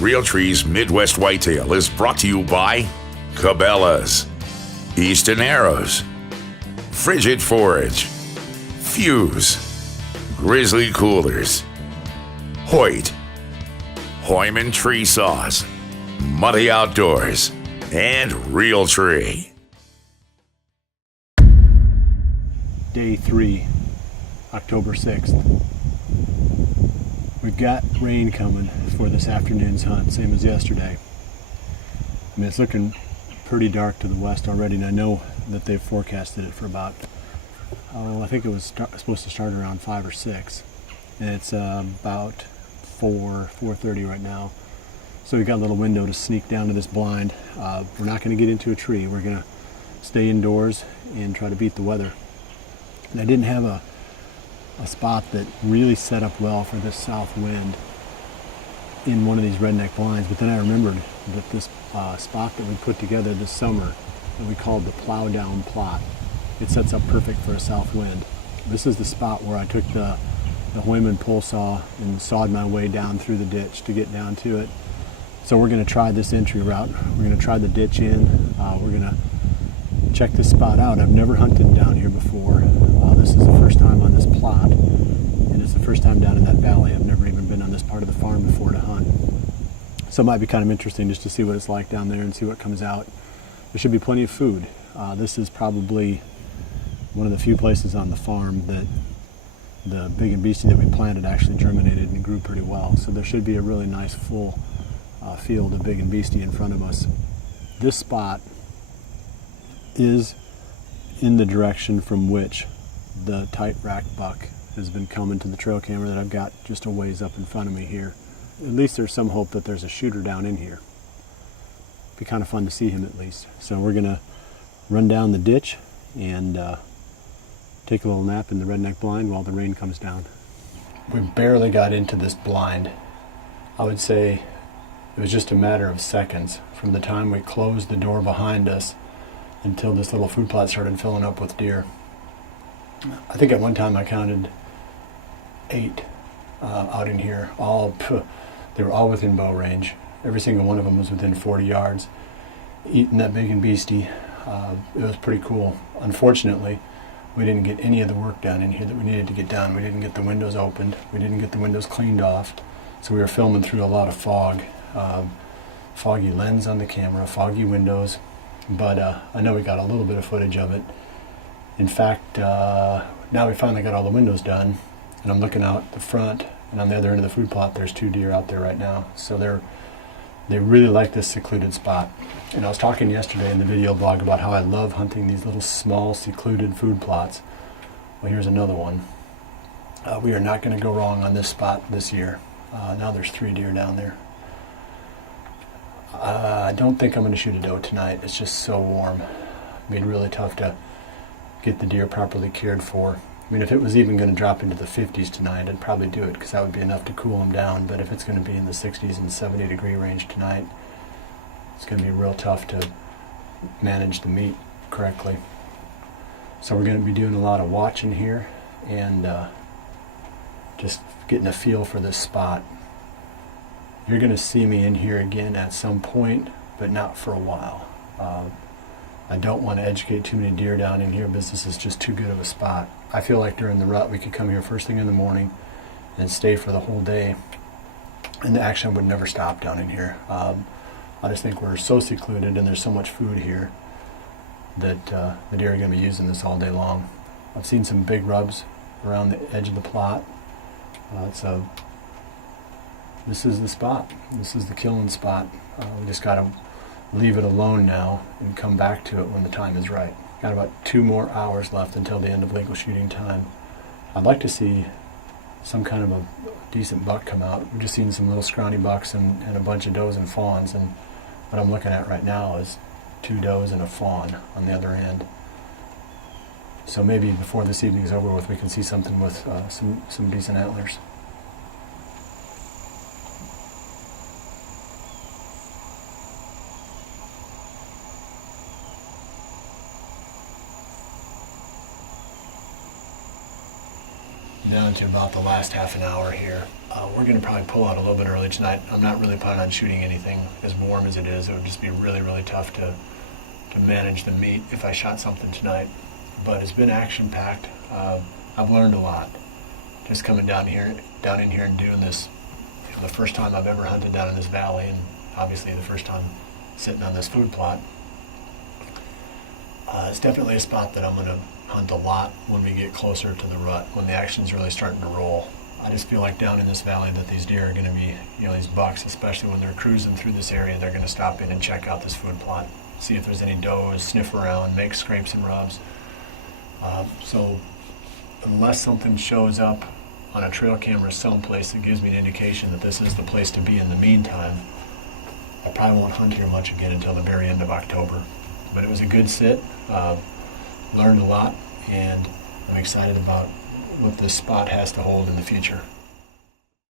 Realtree's Midwest Whitetail is brought to you by Cabela's, Easton Arrows, Frigid Forage, Fuse, Grizzly Coolers, Hoyt, Hoyman Tree Saws, Muddy Outdoors, and Realtree. Day 3, October 6th. We've got rain coming for this afternoon's hunt, same as yesterday. I mean, it's looking pretty dark to the west already, and I know that they've forecasted it for about, I think it was supposed to start around 5 or 6, and it's about 4:30 right now. So we've got a little window to sneak down to this blind. We're not going to get into a tree. We're going to stay indoors and try to beat the weather. And I didn't have a spot that really set up well for this south wind in one of these redneck blinds, but then I remembered that this spot that we put together this summer that we called the Plow Down Plot, it sets up perfect for a south wind. This is the spot where I took the Hoyman pole saw and sawed my way down through the ditch to get down to it. So we're going to try this entry route. We're going to try the ditch in. We're going to check this spot out. I've never hunted down here before. This is the first time on this plot, and it's the first time down in that valley. I've never even been on this part of the farm before to hunt. So it might be kind of interesting just to see what it's like down there and see what comes out. There should be plenty of food. This is probably one of the few places on the farm that the Big N Beasty that we planted actually germinated and grew pretty well. So there should be a really nice full field of Big N Beasty in front of us. This spot is in the direction from which the tight rack buck has been coming to the trail camera that I've got just a ways up in front of me here. At least there's some hope that there's a shooter down in here. Be kind of fun to see him at least. So we're gonna run down the ditch and take a little nap in the Redneck Blind while the rain comes down. We barely got into this blind. I would say it was just a matter of seconds from the time we closed the door behind us until this little food plot started filling up with deer. I think at one time I counted 8 out in here. They were all within bow range. Every single one of them was within 40 yards. Eating that Big N Beasty, it was pretty cool. Unfortunately, we didn't get any of the work done in here that we needed to get done. We didn't get the windows opened. We didn't get the windows cleaned off. So we were filming through a lot of fog. Foggy lens on the camera, foggy windows. But I know we got a little bit of footage of it. In fact, now we finally got all the windows done, and I'm looking out the front, and on the other end of the food plot, there's 2 deer out there right now. So they really like this secluded spot. And I was talking yesterday in the video blog about how I love hunting these little small secluded food plots. Well, here's another one. We are not going to go wrong on this spot this year. Now there's 3 deer down there. I don't think I'm going to shoot a doe tonight. It's just so warm. It made it really tough to get the deer properly cared for. I mean, if it was even going to drop into the 50s tonight, I'd probably do it because that would be enough to cool them down. But if it's going to be in the 60s and 70 degree range tonight, it's going to be real tough to manage the meat correctly. So we're going to be doing a lot of watching here and just getting a feel for this spot. You're going to see me in here again at some point, but not for a while. I don't want to educate too many deer down in here because this is just too good of a spot. I feel like during the rut we could come here first thing in the morning and stay for the whole day, and the action would never stop down in here. I just think we're so secluded and there's so much food here that the deer are going to be using this all day long. I've seen some big rubs around the edge of the plot. This is the spot. This is the killing spot. We just got to leave it alone now and come back to it when the time is right. Got about 2 more hours left until the end of legal shooting time. I'd like to see some kind of a decent buck come out. We've just seen some little scrawny bucks and a bunch of does and fawns, and what I'm looking at right now is 2 does and a fawn on the other end. So maybe before this evening's over with, we can see something with some decent antlers. down to about the last half an hour here. We're going to probably pull out a little bit early tonight. I'm not really planning on shooting anything as warm as it is. It would just be really, really tough to manage the meat if I shot something tonight. But it's been action-packed. I've learned a lot. Just coming down in here and doing this, the first time I've ever hunted down in this valley, and obviously the first time sitting on this food plot. It's definitely a spot that I'm going to hunt a lot when we get closer to the rut, when the action's really starting to roll. I just feel like down in this valley that these deer are going to be, these bucks, especially when they're cruising through this area, they're going to stop in and check out this food plot, see if there's any does, sniff around, make scrapes and rubs. So unless something shows up on a trail camera someplace that gives me an indication that this is the place to be in the meantime, I probably won't hunt here much again until the very end of October. But it was a good sit, learned a lot, and I'm excited about what this spot has to hold in the future.